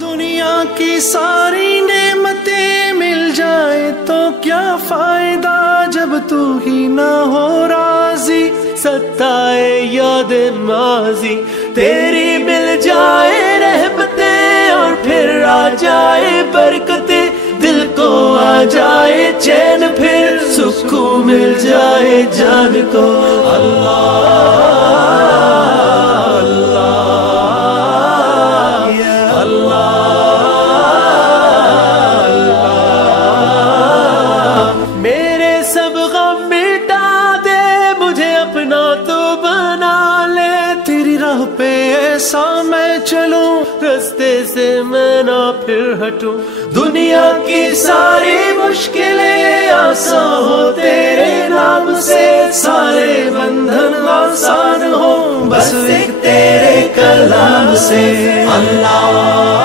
दुनिया की सारी नेमतें मिल जाए तो क्या फायदा जब तू ही ना हो राजी। सताए याद माजी तेरी मिल जाए रहमतें और फिर आ जाए बरकतें। दिल को आ जाए चैन फिर सुकून मिल जाए जान को। अल्लाह पे ऐसा मैं चलूं रास्ते से मैं ना फिर हटूं। दुनिया की सारी मुश्किलें आसान हो तेरे नाम से। सारे बंधन आसान हो बस एक तेरे कलाम से। अल्लाह